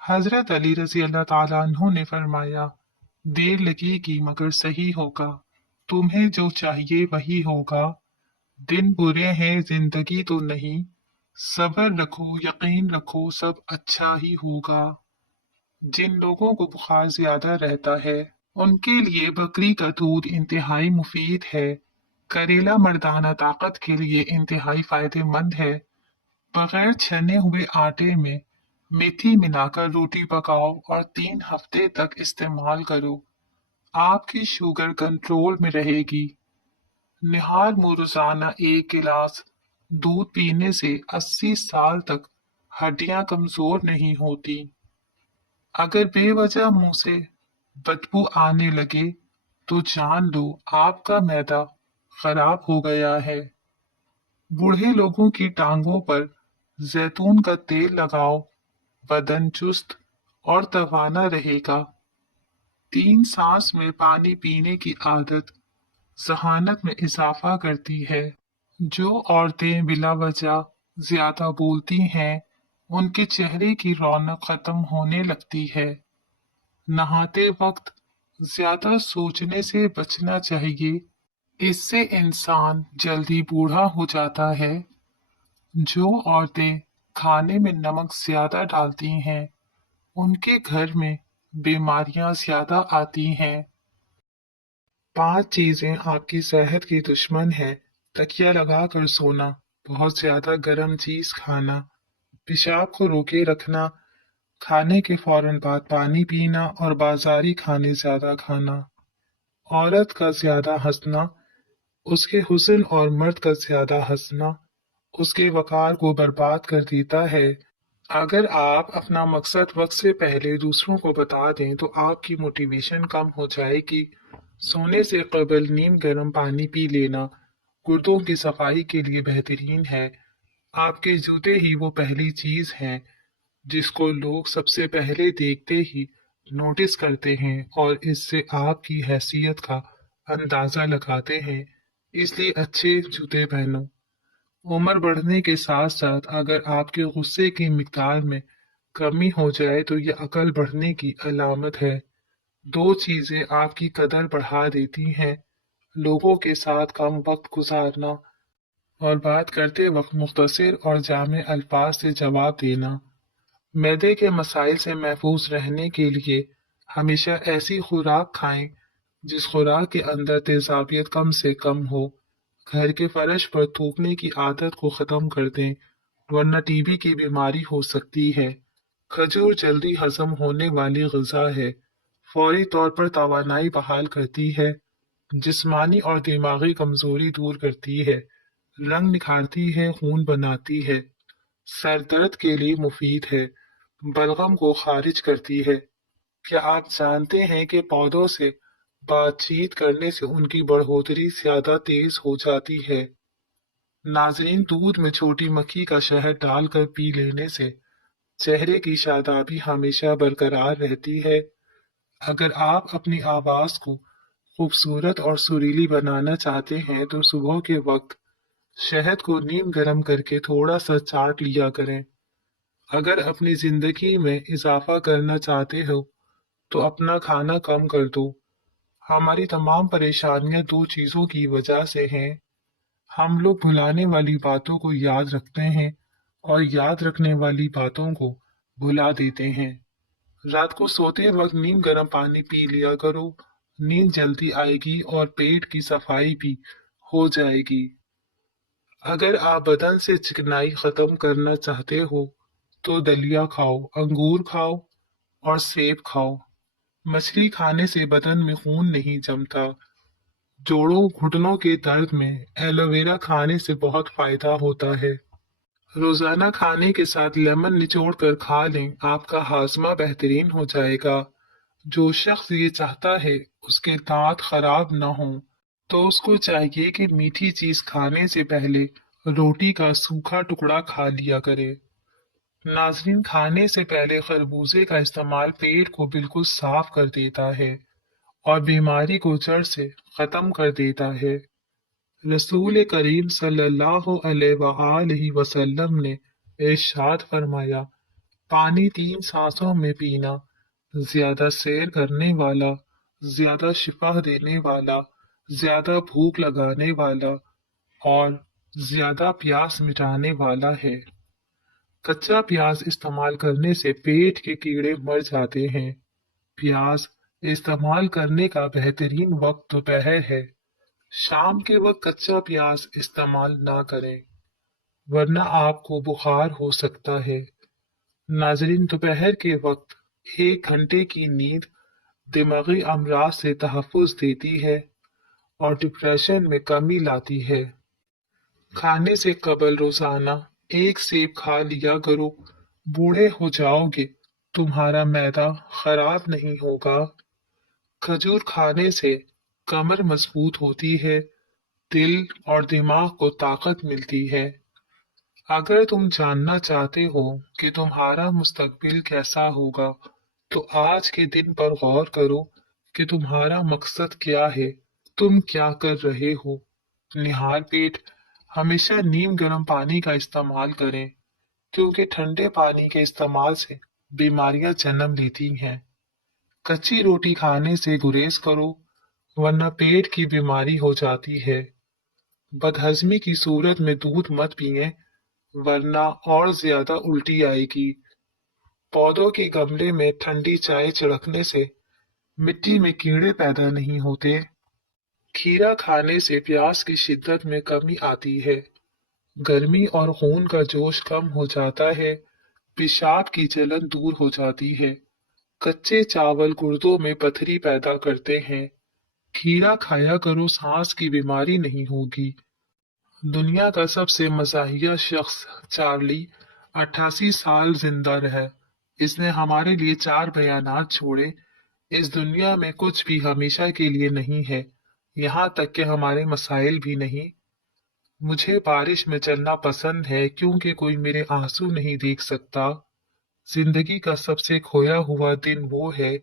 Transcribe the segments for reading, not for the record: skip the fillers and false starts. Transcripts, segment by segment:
हजरत अली रजी अल्लाह ताला अन्हु ने फरमाया, देर लगेगी मगर सही होगा, तुम्हें जो चाहिए वही होगा। दिन बुरे हैं जिंदगी तो नहीं, सब्र रखो यकीन रखो सब अच्छा ही होगा। जिन लोगों को बुखार ज्यादा रहता है उनके लिए बकरी का दूध इंतहाई मुफीद है। करेला मर्दाना ताकत के लिए इंतहाई फायदेमंद है। बगैर छने हुए आटे में मेथी मिलाकर रोटी पकाओ और 3 हफ्ते तक इस्तेमाल करो। आपकी शुगर कंट्रोल में रहेगी। निहार मुँह रोजाना 1 गिलास दूध पीने से 80 साल तक हड्डियां कमजोर नहीं होती। अगर बेवजह मुंह से बदबू आने लगे तो जान लो आपका मैदा खराब हो गया है। बूढ़े लोगों की टांगों पर जैतून का तेल लगाओ, बदन चुस्त और तवाना रहेगा। 3 सांस में पानी पीने की आदत जहानत में इजाफा करती है। जो औरतें बिला वजह ज्यादा बोलती हैं, उनके चेहरे की रौनक खत्म होने लगती है। नहाते वक्त ज्यादा सोचने से बचना चाहिए, इससे इंसान जल्दी बूढ़ा हो जाता है। जो औरतें खाने में नमक ज्यादा डालती हैं, उनके घर में बीमारियां ज्यादा आती हैं। 5 चीजें आपकी सेहत की दुश्मन है। तकिया लगाकर सोना, बहुत ज्यादा गर्म चीज खाना, पेशाब को रोके रखना, खाने के फौरन बाद पानी पीना और बाजारी खाने ज्यादा खाना। औरत का ज्यादा हंसना उसके हुस्न और मर्द का ज्यादा हंसना उसके वकार को बर्बाद कर देता है। अगर आप अपना मकसद वक्त से पहले दूसरों को बता दें तो आपकी मोटिवेशन कम हो जाएगी। सोने से कबल नीम गर्म पानी पी लेना गुर्दों की सफाई के लिए बेहतरीन है। आपके जूते ही वो पहली चीज है जिसको लोग सबसे पहले देखते ही नोटिस करते हैं और इससे आपकी हैसियत का अंदाजा लगाते हैं। इसलिए अच्छे जूते पहनो। उम्र बढ़ने के साथ साथ अगर आपके गुस्से की मिकदार में कमी हो जाए तो यह अकल बढ़ने की अलामत है। 2 चीजें आपकी कदर बढ़ा देती हैं, लोगों के साथ कम वक्त गुजारना और बात करते वक्त मुख्तसर और जामे अल्फाज से जवाब देना। मैदे के मसाइल से महफूज रहने के लिए हमेशा ऐसी खुराक खाएं जिस खुराक के अंदर तेजाबियत कम से कम हो। घर के फर्श पर थूकने की आदत को खत्म कर दें, वरना टीबी की बीमारी हो सकती है। खजूर जल्दी हजम होने वाली ग़िज़ा है, फौरी तौर पर तवानाई बहाल करती है, जिस्मानी और दिमागी कमजोरी दूर करती है, रंग निखारती है, खून बनाती है, सर दर्द के लिए मुफीद है, बलगम को खारिज करती है। क्या आप जानते हैं कि पौधों से बातचीत करने से उनकी बढ़ोतरी ज्यादा तेज हो जाती है। नाजरीन, दूध में छोटी मक्खी का शहद डालकर पी लेने से चेहरे की शादाबी हमेशा बरकरार रहती है। अगर आप अपनी आवाज को खूबसूरत और सुरीली बनाना चाहते हैं तो सुबह के वक्त शहद को नीम गर्म करके थोड़ा सा चाट लिया करें। अगर अपनी जिंदगी में इजाफा करना चाहते हो तो अपना खाना कम कर दो। हमारी तमाम परेशानियां 2 चीजों की वजह से हैं। हम लोग भुलाने वाली बातों को याद रखते हैं और याद रखने वाली बातों को भुला देते हैं। रात को सोते वक्त नीम गर्म पानी पी लिया करो, नींद जल्दी आएगी और पेट की सफाई भी हो जाएगी। अगर आप बदन से चिकनाई खत्म करना चाहते हो तो दलिया खाओ, अंगूर खाओ और सेब खाओ। मछली खाने से बदन में खून नहीं जमता। जोड़ों घुटनों के दर्द में एलोवेरा खाने से बहुत फायदा होता है। रोजाना खाने के साथ लेमन निचोड़ कर खा लें, आपका हाजमा बेहतरीन हो जाएगा। जो शख्स ये चाहता है उसके दांत खराब ना हो तो उसको चाहिए कि मीठी चीज खाने से पहले रोटी का सूखा टुकड़ा खा लिया करे। नाजरीन, खाने से पहले खरबूजे का इस्तेमाल पेट को बिल्कुल साफ कर देता है और बीमारी को जड़ से खत्म कर देता है। रसूल करीम सल्लल्लाहु अलैहि वसल्लम ने इरशाद फरमाया, पानी 3 सांसों में पीना, ज्यादा सैर करने वाला, ज्यादा शिफा देने वाला, ज्यादा भूख लगाने वाला और ज्यादा प्यास मिटाने वाला है। कच्चा प्याज इस्तेमाल करने से पेट के कीड़े मर जाते हैं। प्याज इस्तेमाल करने का बेहतरीन वक्त दोपहर है। शाम के वक्त कच्चा प्याज इस्तेमाल ना करें, वरना आपको बुखार हो सकता है। नाजरीन, दोपहर के वक्त 1 घंटे की नींद दिमागी अमराज से तहफ़्फ़ुज़ देती है और डिप्रेशन में कमी लाती है। खाने से कबल रोजाना 1 सेब खा लिया करो। बूढ़े हो जाओगे, तुम्हारा मैदा खराब नहीं होगा। खजूर खाने से कमर मजबूत होती है, दिल और दिमाग को ताकत मिलती है। अगर तुम जानना चाहते हो कि तुम्हारा मुस्तकबिल कैसा होगा, तो आज के दिन पर गौर करो कि तुम्हारा मकसद क्या है, तुम क्या कर रहे हो। निहाल पेट हमेशा नीम गर्म पानी का इस्तेमाल करें, क्योंकि ठंडे पानी के इस्तेमाल से बीमारियां जन्म लेती हैं। कच्ची रोटी खाने से गुरेज करो, वरना पेट की बीमारी हो जाती है। बदहजमी की सूरत में दूध मत पिएं, वरना और ज्यादा उल्टी आएगी। पौधों के गमले में ठंडी चाय छिड़कने से मिट्टी में कीड़े पैदा नहीं होते। खीरा खाने से प्यास की शिद्दत में कमी आती है। गर्मी और खून का जोश कम हो जाता है। पेशाब की जलन दूर हो जाती है। कच्चे चावल गुर्दों में पथरी पैदा करते हैं। खीरा खाया करो, सांस की बीमारी नहीं होगी। दुनिया का सबसे मज़ाहिया शख्स चार्ली 88 साल जिंदा रहा। इसने हमारे लिए 4 बयानात छोड़े। इस दुनिया में कुछ भी हमेशा के लिए नहीं है, यहाँ तक कि हमारे मसाइल भी नहीं। मुझे बारिश में चलना पसंद है, क्योंकि कोई मेरे आंसू नहीं देख सकता। जिंदगी का सबसे खोया हुआ दिन वो है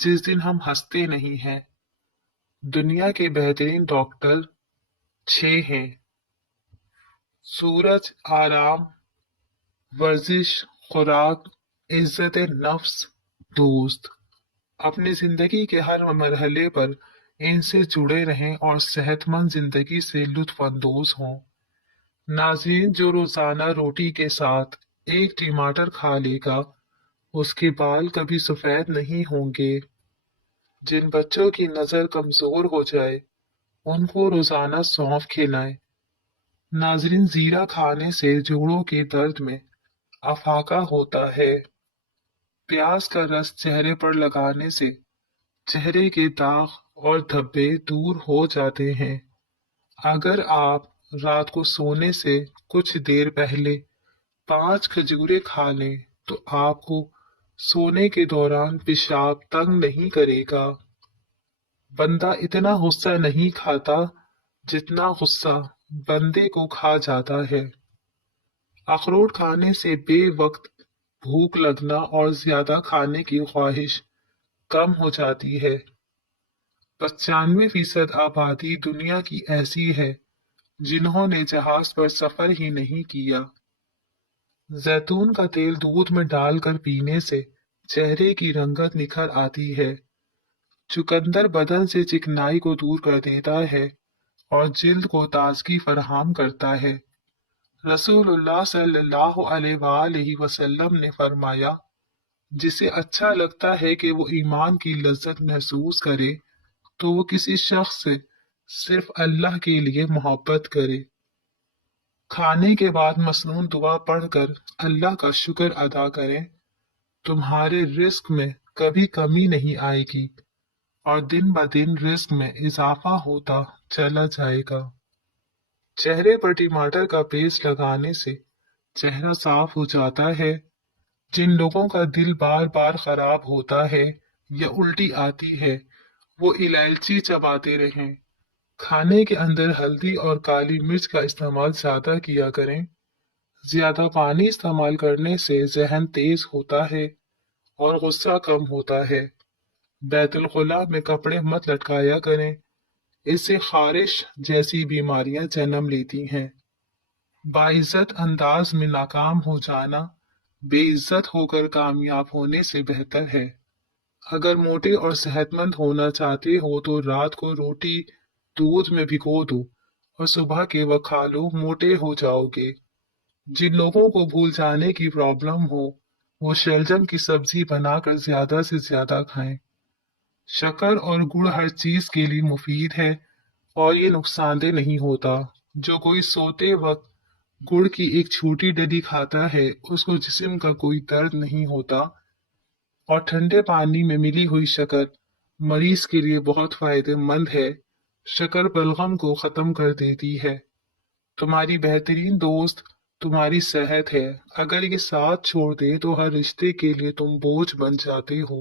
जिस दिन हम हंसते नहीं हैं। दुनिया के बेहतरीन डॉक्टर 6 हैं: सूरज, आराम, वर्जिश, खुराक, इज्जत नफ्स, दोस्त। अपनी जिंदगी के हर मरहले पर इनसे जुड़े रहें और सेहतमंद जिंदगी से लुत्फ अंदोज हों। नाज़रीन, जो रोजाना रोटी के साथ 1 टमाटर खा लेगा, उसके बाल कभी सफेद नहीं होंगे। जिन बच्चों की नजर कमजोर हो जाए, उनको रोजाना सौंफ खिलाएं। नाज़रीन, जीरा खाने से जोड़ों के दर्द में अफाका होता है। प्याज का रस चेहरे पर लगाने से चेहरे के दाग और धब्बे दूर हो जाते हैं। अगर आप रात को सोने से कुछ देर पहले 5 खजूरें खा लें, तो आपको सोने के दौरान पेशाब तंग नहीं करेगा। बंदा इतना गुस्सा नहीं खाता जितना गुस्सा बंदे को खा जाता है। अखरोट खाने से बेवक्त भूख लगना और ज्यादा खाने की ख्वाहिश कम हो जाती है। 95% आबादी दुनिया की ऐसी है जिन्होंने जहाज पर सफर ही नहीं किया। जैतून का तेल दूध में डालकर पीने से चेहरे की रंगत निखर आती है। चुकंदर बदन से चिकनाई को दूर कर देता है और जिल्द को ताजगी फराहम करता है। रसूलुल्लाह सल्लल्लाहु अलैहि वसल्लम ने फरमाया, जिसे अच्छा लगता है कि वो ईमान की लज्जत महसूस करे, तो वो किसी शख्स से सिर्फ अल्लाह के लिए मोहब्बत करे। खाने के बाद मसनून दुआ पढ़कर अल्लाह का शुक्र अदा करें। तुम्हारे रिस्क में कभी कमी नहीं आएगी और दिन ब दिन रिस्क में इजाफा होता चला जाएगा। चेहरे पर टमाटर का पेस्ट लगाने से चेहरा साफ हो जाता है। जिन लोगों का दिल बार बार खराब होता है या उल्टी आती है, वो इलायची चबाते रहें। खाने के अंदर हल्दी और काली मिर्च का इस्तेमाल ज्यादा किया करें। ज्यादा पानी इस्तेमाल करने से जहन तेज होता है और गुस्सा कम होता है। बैतुल खुला में कपड़े मत लटकाया करें, इससे खारिश जैसी बीमारियां जन्म लेती हैं। बाइज्जत अंदाज में नाकाम हो जाना बेइज्जत होकर कामयाब होने से बेहतर है। अगर मोटे और सेहतमंद होना चाहते हो तो रात को रोटी दूध में भिगो दो और सुबह के वक्त खा लो, मोटे हो जाओगे। जिन लोगों को भूल जाने की प्रॉब्लम हो वो शलजम की सब्जी बनाकर ज्यादा से ज्यादा खाएं। शक्कर और गुड़ हर चीज के लिए मुफीद है और ये नुकसानदेह नहीं होता। जो कोई सोते वक्त गुड़ की एक छोटी डली खाता है उसको जिस्म का कोई दर्द नहीं होता। और ठंडे पानी में मिली हुई शक्कर मरीज के लिए बहुत फायदेमंद है। शक्कर बलगम को खत्म कर देती है। तुम्हारी बेहतरीन दोस्त तुम्हारी सेहत है। अगर ये साथ छोड़ दे तो हर रिश्ते के लिए तुम बोझ बन जाते हो।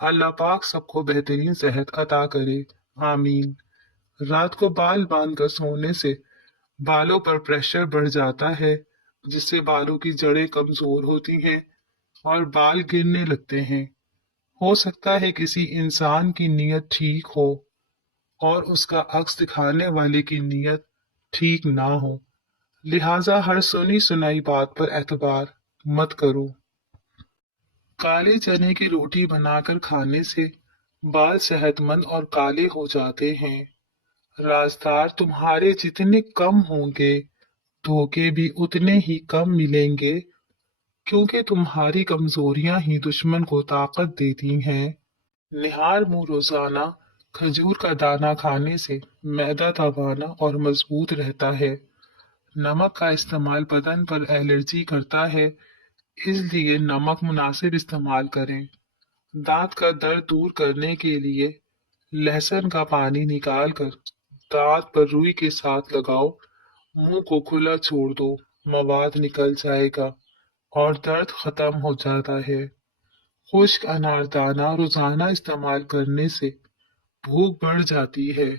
अल्लाह पाक सबको बेहतरीन सेहत अता करे। आमीन। रात को बाल बांध कर सोने से बालों पर प्रेशर बढ़ जाता है, जिससे बालों की जड़ें कमजोर होती हैं और बाल गिरने लगते हैं। हो सकता है किसी इंसान की नीयत ठीक हो और उसका अक्स दिखाने वाले की नीयत ठीक ना हो, लिहाजा हर सुनी सुनाई बात पर एतबार मत करो। काले चने की रोटी बनाकर खाने से बाल सेहतमंद और काले हो जाते हैं। राजदार तुम्हारे जितने कम होंगे, धोखे भी उतने ही कम मिलेंगे, क्योंकि तुम्हारी कमजोरियां ही दुश्मन को ताकत देती हैं। निहार मुंह रोजाना खजूर का दाना खाने से मैदा दबाना और मजबूत रहता है। नमक का इस्तेमाल बदन पर एलर्जी करता है, इसलिए नमक मुनासिब इस्तेमाल करें। दांत का दर्द दूर करने के लिए लहसुन का पानी निकाल कर दांत पर रुई के साथ लगाओ। मुंह को खुला छोड़ दो, मवाद निकल जाएगा और दर्द खत्म हो जाता है। खुश्क अनारदाना रोजाना इस्तेमाल करने से भूख बढ़ जाती है।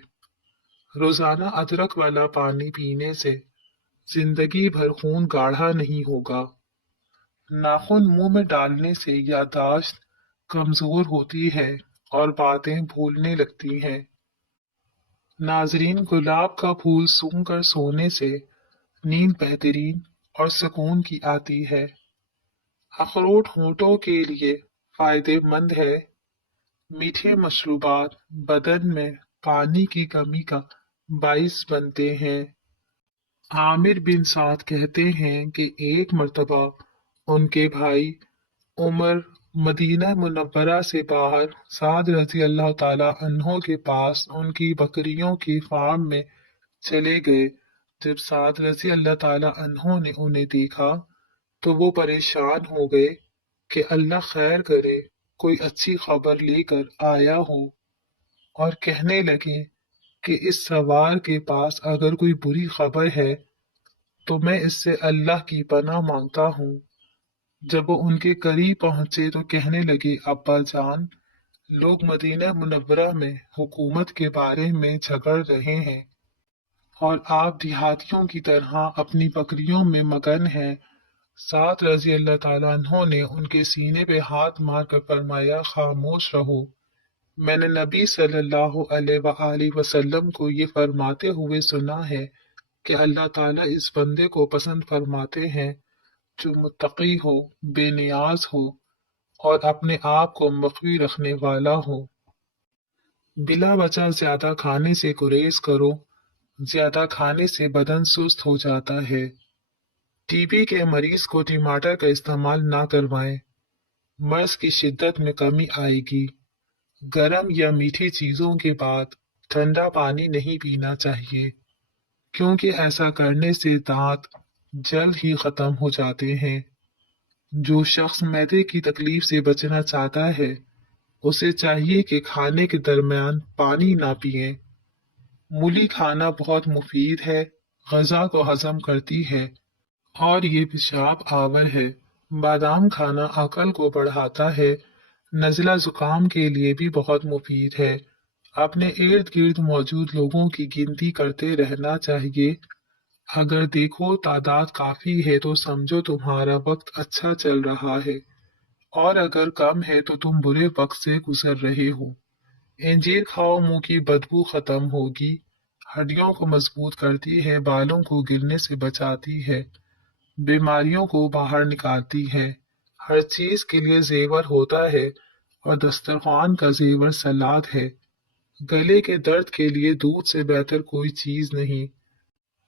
रोजाना अदरक वाला पानी पीने से जिंदगी भर खून गाढ़ा नहीं होगा। नाखून मुंह में डालने से याददाश्त कमजोर होती है और बातें भूलने लगती हैं। नाजरीन, गुलाब का फूल सूंघ कर सोने से नींद बेहतरीन और सुकून की आती है। अखरोट होंठों के लिए फायदेमंद है। मीठे मशरूबात बदन में पानी की कमी का बाइस बनते हैं। आमिर बिन साद कहते हैं कि एक मर्तबा उनके भाई उमर मदीना मुनव्वरा से बाहर साद रजी अल्लाह ताला अन्हो के पास उनकी बकरियों की फार्म में चले गए। जब साद रजी अल्लाह ताला अन्हो ने उन्हें देखा तो वो परेशान हो गए कि अल्लाह खैर करे, कोई अच्छी खबर लेकर आया हो, और कहने लगे कि इस सवार के पास अगर कोई बुरी खबर है तो मैं इससे अल्लाह की पनाह मांगता हूँ। जब वो उनके करीब पहुंचे तो कहने लगे, अब्बा जान, लोग मदीना मुनव्वरा में हुकूमत के बारे में झगड़ रहे हैं और आप देहातियों की तरह अपनी बकरियों में मगन हैं। साथ रजी अल्लाह ताला अन्हों ने उनके सीने पे हाथ मार कर फरमाया, खामोश रहो। मैंने नबी सल्लल्लाहु अलैहि वसल्लम को ये फरमाते हुए सुना है कि अल्लाह ताला इस बंदे को पसंद फरमाते हैं जो मुत्तकी हो, बेनियाज हो और अपने आप को मख्फी रखने वाला हो। बिला वजह ज्यादा खाने से गुरेज करो, ज्यादा खाने से बदन सुस्त हो जाता है। टीबी के मरीज को टमाटर का इस्तेमाल ना करवाएं, मर्ज की शिद्दत में कमी आएगी। गरम या मीठी चीजों के बाद ठंडा पानी नहीं पीना चाहिए, क्योंकि ऐसा करने से दांत जल्द ही खत्म हो जाते हैं। जो शख्स मैदे की तकलीफ से बचना चाहता है उसे चाहिए कि खाने के दरमियान पानी ना पिए। मूली खाना बहुत मुफीद है, गजा को हजम करती है और ये पेशाब आवर है। बादाम खाना अकल को बढ़ाता है, नज़ला जुकाम के लिए भी बहुत मुफीद है। अपने इर्द गिर्द मौजूद लोगों की गिनती करते रहना चाहिए। अगर देखो तादाद काफी है तो समझो तुम्हारा वक्त अच्छा चल रहा है, और अगर कम है तो तुम बुरे वक्त से गुजर रहे हो। इंजीर खाओ, मुंह की बदबू खत्म होगी। हड्डियों को मजबूत करती है, बालों को गिरने से बचाती है। बीमारियों کو باہر نکالتی ہے۔ ہر چیز کے لیے زیور ہوتا ہے اور دسترخوان کا زیور سلاد ہے۔ گلے کے درد کے لیے دودھ سے بہتر کوئی چیز نہیں۔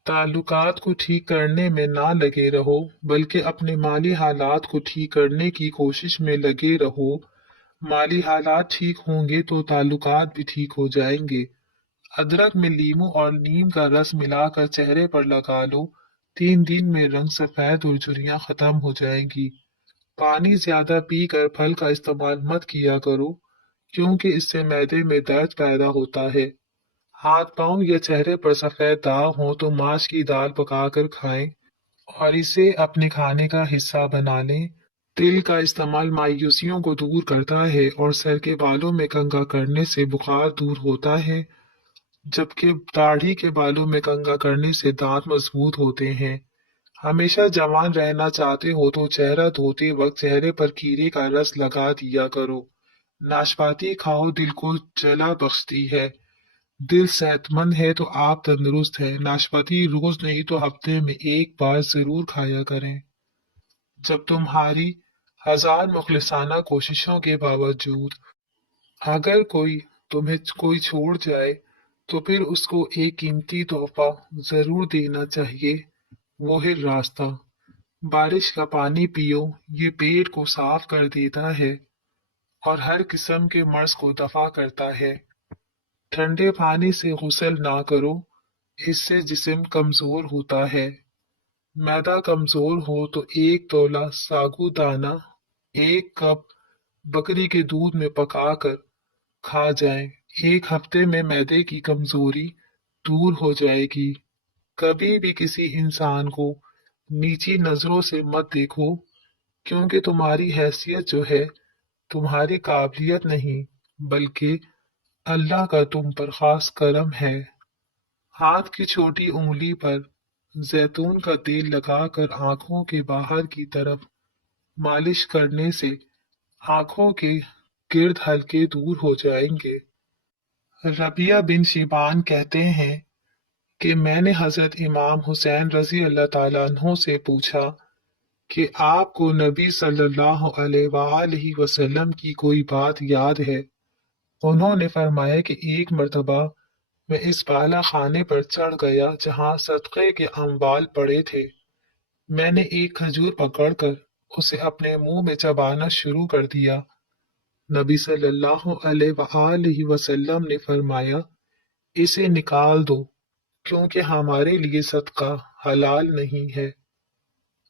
تعلقات کو ٹھیک کرنے میں نہ لگے رہو بلکہ اپنے مالی حالات کو ٹھیک کرنے کی کوشش میں لگے رہو۔ مالی حالات ٹھیک ہوں گے تو تعلقات بھی ٹھیک ہو جائیں گے۔ ادرک میں لیموں اور نیم کا رس ملا کر چہرے پر لگا لو، 3 دن میں رنگ سفید اور جھریاں ختم ہو جائیں گی۔ پانی زیادہ پی کر پھل کا استعمال مت کیا کرو کیونکہ اس سے معدے میں درد پیدا ہوتا ہے۔ ہاتھ پاؤں یا چہرے پر سفید داغ ہوں تو ماش کی دال پکا کر کھائیں اور اسے اپنے کھانے کا حصہ بنا لیں۔ تل کا استعمال مایوسیوں کو دور کرتا ہے اور سر کے بالوں میں کنگھا کرنے سے بخار دور ہوتا ہے، جبکہ داڑھی کے بالوں میں کنگھا کرنے سے دانت مضبوط ہوتے ہیں۔ ہمیشہ جوان رہنا چاہتے ہو تو چہرہ دھوتے وقت چہرے پر کھیرے کا رس لگا دیا کرو۔ ناشپاتی کھاؤ، دل کو جلا بخشتی ہے۔ دل صحت مند ہے تو آپ تندرست ہیں۔ ناشپاتی روز نہیں تو ہفتے میں ایک بار ضرور کھایا کریں۔ جب تمہاری 1000 مخلصانہ کوششوں کے باوجود اگر تمہیں کوئی چھوڑ جائے تو پھر اس کو ایک قیمتی تحفہ ضرور دینا چاہیے، وہ ہے راستہ۔ بارش کا پانی پیو، یہ پیٹ کو صاف کر دیتا ہے اور ہر قسم کے مرض کو دفع کرتا ہے۔ ٹھنڈے پانی سے غسل نہ کرو، اس سے جسم کمزور ہوتا ہے۔ معدہ کمزور ہو تو 1 تولہ ساگو دانہ 1 کپ بکری کے دودھ میں پکا کر کھا جائیں، 1 ہفتے میں معدے کی کمزوری دور ہو جائے گی۔ کبھی بھی کسی انسان کو نیچی نظروں سے مت دیکھو کیونکہ تمہاری حیثیت جو ہے تمہاری قابلیت نہیں بلکہ اللہ کا تم پر خاص کرم ہے۔ ہاتھ کی چھوٹی انگلی پر زیتون کا تیل لگا کر آنکھوں کے باہر کی طرف مالش کرنے سے آنکھوں کے گرد ہلکے دور ہو جائیں گے۔ ربیہ بن شیبان کہتے ہیں کہ میں نے حضرت امام حسین رضی اللہ تعالیٰ عنہ سے پوچھا کہ آپ کو نبی صلی اللہ علیہ وآلہ وسلم کی کوئی بات یاد ہے؟ انہوں نے فرمایا کہ ایک مرتبہ میں اس بالا خانے پر چڑھ گیا جہاں صدقے کے اموال پڑے تھے۔ میں نے ایک کھجور پکڑ کر اسے اپنے منہ میں چبانا شروع کر دیا۔ نبی صلی اللہ علیہ وآلہ وسلم نے فرمایا اسے نکال دو کیونکہ ہمارے لیے صدقہ حلال نہیں ہے۔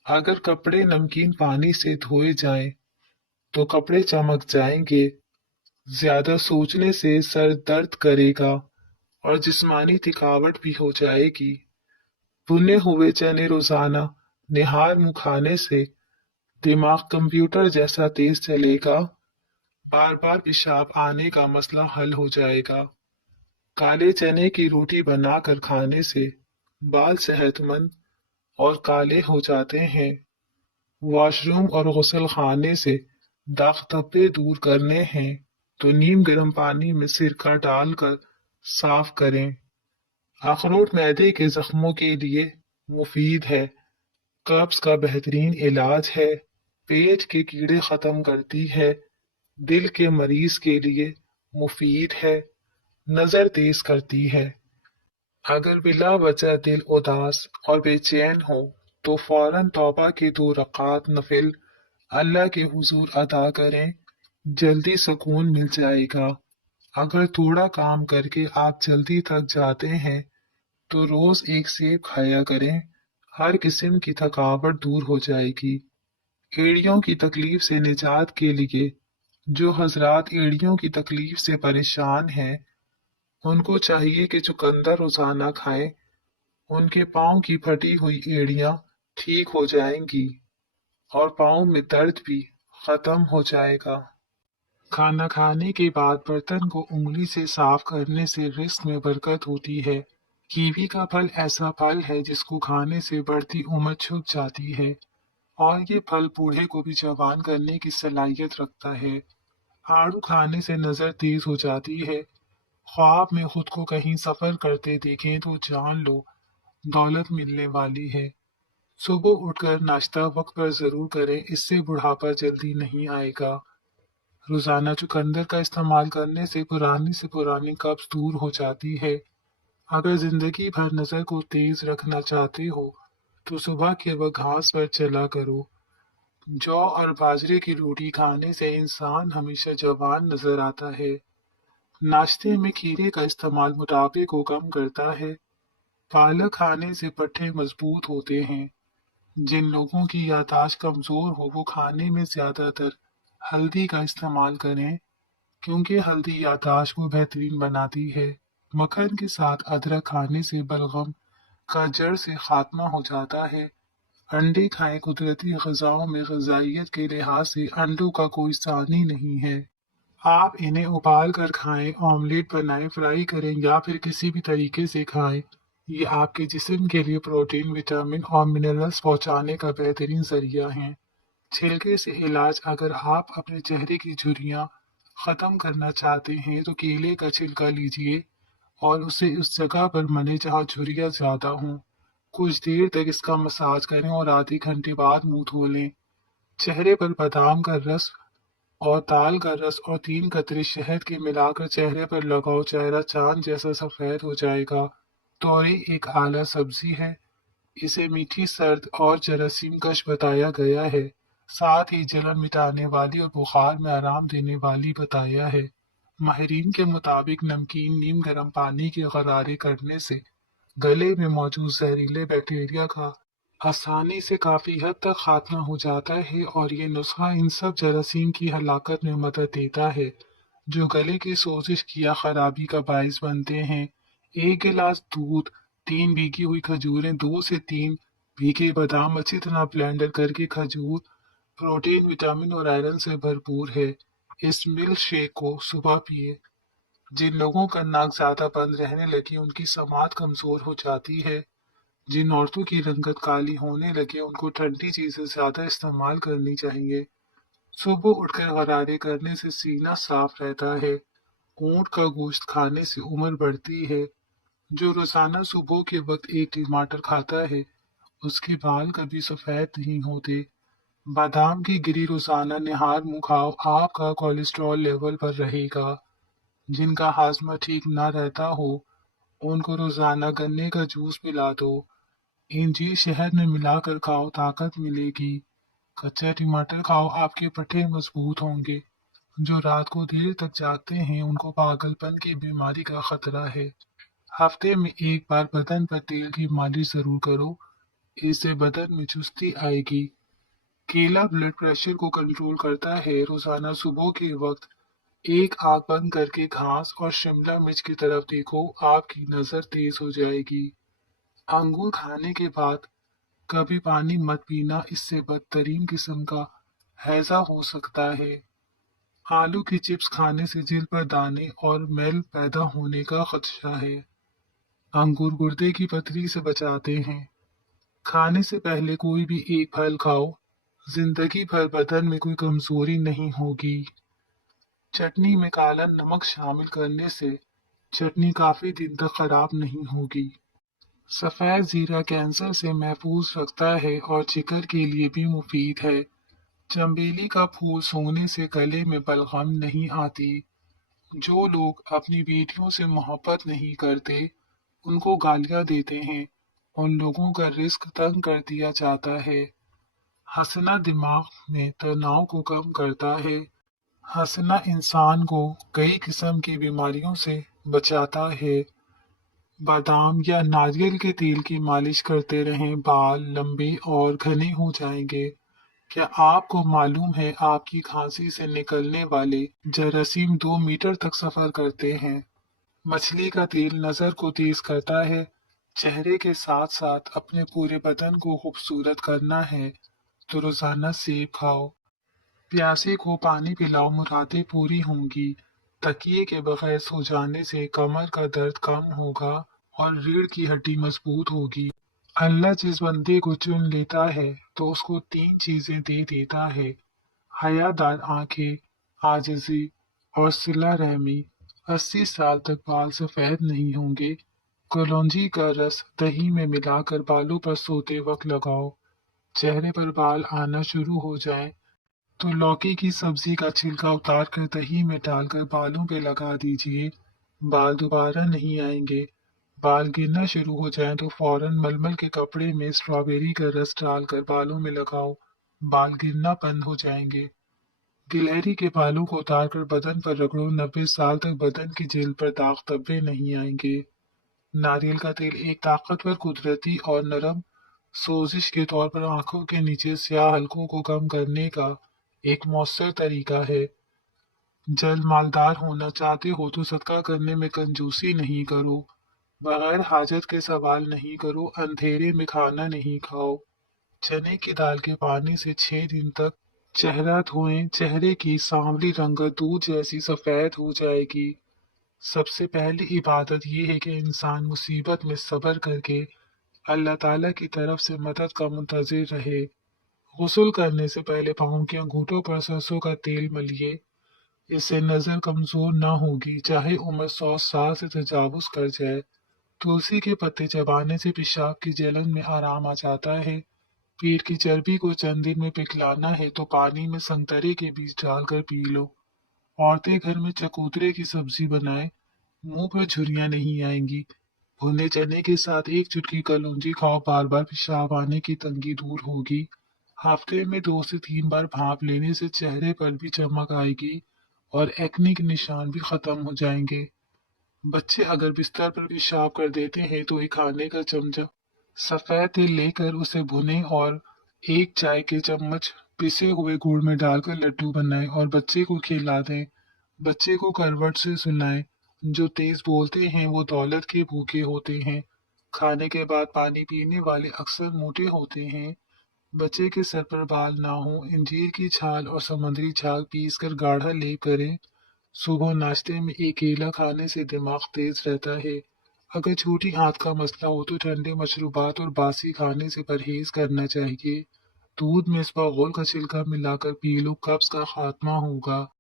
اگر کپڑے نمکین پانی سے دھوئے جائیں تو کپڑے چمک جائیں گے۔ زیادہ سوچنے سے سر درد کرے گا اور جسمانی تھکاوٹ بھی ہو جائے گی۔ بھنے ہوئے چنے روزانہ نہار منہ کھانے سے دماغ کمپیوٹر جیسا تیز چلے گا، بار بار پیشاب آنے کا مسئلہ حل ہو جائے گا۔ کالے چنے کی روٹی بنا کر کھانے سے بال صحت مند اور کالے ہو جاتے ہیں۔ واش روم اور غسل خانے سے داغ دھبے دور کرنے ہیں تو نیم گرم پانی میں سرکہ ڈال کر صاف کریں۔ اخروٹ معدے کے زخموں کے لیے مفید ہے، قبض کا بہترین علاج ہے، پیٹ کے کیڑے ختم کرتی ہے، دل کے مریض کے لیے مفید ہے، نظر تیز کرتی ہے۔ اگر بلا وجہ دل اداس اور بے چین ہو تو فوراً توبہ کے 2 رکعات نفل اللہ کے حضور ادا کریں، جلدی سکون مل جائے گا۔ اگر تھوڑا کام کر کے آپ جلدی تھک جاتے ہیں تو روز ایک سیب کھایا کریں، ہر قسم کی تھکاوٹ دور ہو جائے گی۔ ایڑیوں کی تکلیف سے نجات کے لیے جو حضرات ایڑیوں کی تکلیف سے پریشان ہیں ان کو چاہیے کہ چقندر روزانہ کھائیں، ان کے پاؤں کی پھٹی ہوئی ایڑیاں ٹھیک ہو جائیں گی اور پاؤں میں درد بھی ختم ہو جائے گا۔ کھانا کھانے کے بعد برتن کو انگلی سے صاف کرنے سے رزق میں برکت ہوتی ہے۔ کیوی کا پھل ایسا پھل ہے جس کو کھانے سے بڑھتی عمر چھپ جاتی ہے اور یہ پھل بوڑھے کو بھی جوان کرنے کی صلاحیت رکھتا ہے۔ آڑو کھانے سے نظر تیز ہو جاتی ہے۔ خواب میں خود کو کہیں سفر کرتے دیکھیں تو جان لو دولت ملنے والی ہے۔ सुबह उठकर नाश्ता वक्त पर जरूर करें, इससे बुढ़ापा जल्दी नहीं आएगा। रोजाना चुकंदर का इस्तेमाल करने से पुरानी कब्ज दूर हो जाती है। अगर जिंदगी भर नजर को तेज रखना चाहते हो तो सुबह के वक्त घास पर चला करो। जौ और बाजरे की रोटी खाने से इंसान हमेशा जवान नजर आता है। नाश्ते में खीरे का इस्तेमाल मोटापे को कम करता है। पालक खाने से पट्टे मजबूत होते हैं। जिन लोगों की याददाश्त कमजोर हो वो खाने में ज्यादातर हल्दी का इस्तेमाल करें, क्योंकि हल्दी याददाश्त को बेहतरीन बनाती है। मक्खन के साथ अदरक खाने से बलगम का जड़ से खात्मा हो जाता है। अंडे खाएं, कुदरती ग़िज़ाओं में ग़िज़ाइयत के लिहाज से अंडों का कोई सानी नहीं है। आप इन्हें उबाल कर खाएं, ऑमलेट बनाएं, फ्राई करें या फिर किसी भी तरीके से खाएं। ये आपके जिस्म के लिए प्रोटीन, विटामिन और मिनरल्स पहुंचाने का बेहतरीन जरिया है। छिलके से इलाज: अगर आप अपने चेहरे की झुर्रियां खत्म करना चाहते हैं तो केले का छिलका लीजिए और उसे उस जगह पर मलें जहां झुर्रियां ज्यादा हों। कुछ देर तक इसका मसाज करें और आधे घंटे बाद मुंह धो लें। चेहरे पर बादाम का रस और दाल का रस और 3 कतरे शहद के मिलाकर चेहरे पर लगाओ, चेहरा चांद जैसा सफेद हो जाएगा। तोरई एक आला सब्जी है। इसे मीठी, सर्द और जरासीम कश बताया गया है। साथ ही जलन मिटाने वाली और बुखार में आराम देने वाली बताया है। माहिरीन के मुताबिक नमकीन नीम गर्म पानी के गरारे करने से गले में मौजूद जहरीले बैक्टीरिया का आसानी से काफी हद तक खात्मा हो जाता है और ये नुस्खा इन सब जरासीम की हलाकत में मदद देता है जो गले की सोजिश की या खराबी का बायस बनते हैं। 1 गिलास दूध, 3 भीगी हुई खजूरें, 2 से 3 भीगे बादाम अच्छी तरह ब्लेंडर करके। खजूर प्रोटीन, विटामिन और आयरन से भरपूर है। इस मिल्क शेक को सुबह पिए। जिन लोगों का नाक ज्यादा बंद रहने लगी, उनकी समात कमजोर हो जाती है। जिन औरतों की रंगत काली होने लगे उनको ठंडी चीजें ज्यादा इस्तेमाल करनी चाहिए। सुबह उठकर गरारे करने से सीना साफ रहता है। ऊंट का गोश्त खाने से उम्र बढ़ती है। जो रोजाना सुबह के वक्त 1 टमाटर खाता है उसके बाल कभी सफेद नहीं होते। बादाम की गिरी रोजाना निहार मुंह खाओ, आपका कोलेस्ट्रॉल लेवल पर रहेगा। जिनका हाजमा ठीक ना रहता हो उनको रोजाना गन्ने का जूस पिला दो। इंजीर शहद में मिलाकर खाओ, ताकत मिलेगी। कच्चा टमाटर खाओ, आपके पट्टे मजबूत होंगे। जो रात को देर तक जागते हैं उनको पागलपन की बीमारी का खतरा है। हफ्ते में 1 बार बदन पर तेल की मालिश जरूर करो, इससे बदन में चुस्ती आएगी। केला ब्लड प्रेशर को कंट्रोल करता है। रोजाना सुबह के वक्त एक आंख बंद करके घास और शिमला मिर्च की तरफ देखो, आपकी नजर तेज हो जाएगी। अंगूर खाने के बाद कभी पानी मत पीना, इससे बदतरीन किस्म का हैजा हो सकता है। आलू की चिप्स खाने से दिल पर दाने और मैल पैदा होने का खदशा है। अंगूर गुर्दे की पथरी से बचाते हैं। खाने से पहले कोई भी एक फल खाओ, जिंदगी भर बदन में कोई कमजोरी नहीं होगी। चटनी में काला नमक शामिल करने से चटनी काफी दिन तक खराब नहीं होगी। सफेद जीरा कैंसर से महफूज रखता है और जिगर के लिए भी मुफीद है। चमेली का फूल सूंघने से गले में बलगम नहीं आती। जो लोग अपनी बेटियों से मोहब्बत नहीं करते उनको गालियां देते हैं, उन लोगों का रिस्क तंग कर दिया जाता है। हंसना दिमाग में तनाव को कम करता है। हंसना इंसान को कई किस्म की बीमारियों से बचाता है। बादाम या नारियल के तेल की मालिश करते रहें, बाल लंबे और घने हो जाएंगे। क्या आपको मालूम है आपकी खांसी से निकलने वाले जरासीम 2 मीटर तक सफर करते हैं। मछली का तेल नजर को तेज करता है। चेहरे के साथ साथ अपने पूरे बदन को खूबसूरत करना है तो रोजाना सेब खाओ। प्यासे को पानी पिलाओ, मुरादें पूरी होंगी। तकिए के बगैर सो जाने से कमर का दर्द कम होगा और रीढ़ की हड्डी मजबूत होगी। अल्लाह जिस बंदे को चुन लेता है तो उसको 3 चीजें दे देता है: हयादार आंखें, आजिज़ी और सिला रहमी। 80 साल तक बाल सफेद नहीं होंगे। कलौंजी का रस दही में मिलाकर बालों पर सोते वक्त लगाओ। चेहरे पर बाल आना शुरू हो जाएं, तो लौकी की सब्जी का छिलका उतार कर दही में डालकर बालों पे लगा दीजिए। बाल दोबारा नहीं आएंगे। बाल गिरना शुरू हो जाएं तो फौरन मलमल के कपड़े में स्ट्रॉबेरी का रस डालकर बालों में लगाओ। बाल गिरना बंद हो जाएंगे। गिलहरी के बालों को उतारकर बदन पर रगड़ो। 90 साल तक बदन की जेल पर दाग धब्बे नहीं आएंगे। नारियल का तेल एक ताकतवर, कुदरती और नरम सोजिश के तौर पर आंखों के नीचे स्याह हलकों को कम करने का एक मौसर तरीका है। जल मालदार होना चाहते हो तो सदका करने में कंजूसी नहीं करो। बगैर हाजत के सवाल नहीं करो। अंधेरे में खाना नहीं खाओ। चने की दाल के पानी से 6 दिन तक चेहरा धोएं। चेहरे की सांवली रंगत दूध जैसी सफेद हो जाएगी। सबसे पहली इबादत ये है कि इंसान मुसीबत में सब्र करके अल्लाह ताला की तरफ से मदद का मुंतजिर रहे। गुस्ल करने से पहले पाँव के अंगूठों पर सरसों का तेल मलिए। इससे नजर कमजोर ना होगी, चाहे उम्र 100 साल से तजावुज कर जाए। तुलसी के पत्ते चबाने से पेशाब की जलन में आराम आ जाता है। पेट की चर्बी को चंद दिन में पिघलाना है तो पानी में संतरे के बीज डालकर पी लो। औरतें घर में चकोतरे की सब्जी बनाएं, मुंह पर झुर्रियां नहीं आएंगी। भुने चने के साथ एक चुटकी कलौंजी खाओ, बार बार पेशाब आने की तंगी दूर होगी। हफ्ते में 2 से 3 बार भाप लेने से चेहरे पर भी चमक आएगी और एक्ने के निशान भी खत्म हो जाएंगे। बच्चे अगर बिस्तर पर पेशाब कर देते हैं तो एक खाने का चमचा सफेद तिल लेकर उसे भुनें और 1 चाय के चम्मच पिसे हुए गुड़ में डालकर लड्डू बनाएं और बच्चे को खिला दें। बच्चे को करवट से सुलाएं। जो तेज बोलते हैं वो दौलत के भूखे होते हैं। खाने के बाद पानी पीने वाले अक्सर मोटे होते हैं। बच्चे के सर पर बाल ना हो, इंजीर की छाल और समुद्री छाल पीस कर गाढ़ा लेप करें। सुबह नाश्ते में एक केला खाने से दिमाग तेज रहता है। अगर छोटी आंत का मसला हो तो ठंडे मशरूबात और बासी खाने से परहेज करना चाहिए। दूध में इसबगोल का छिलका मिलाकर पी लो, कब्ज का खात्मा होगा।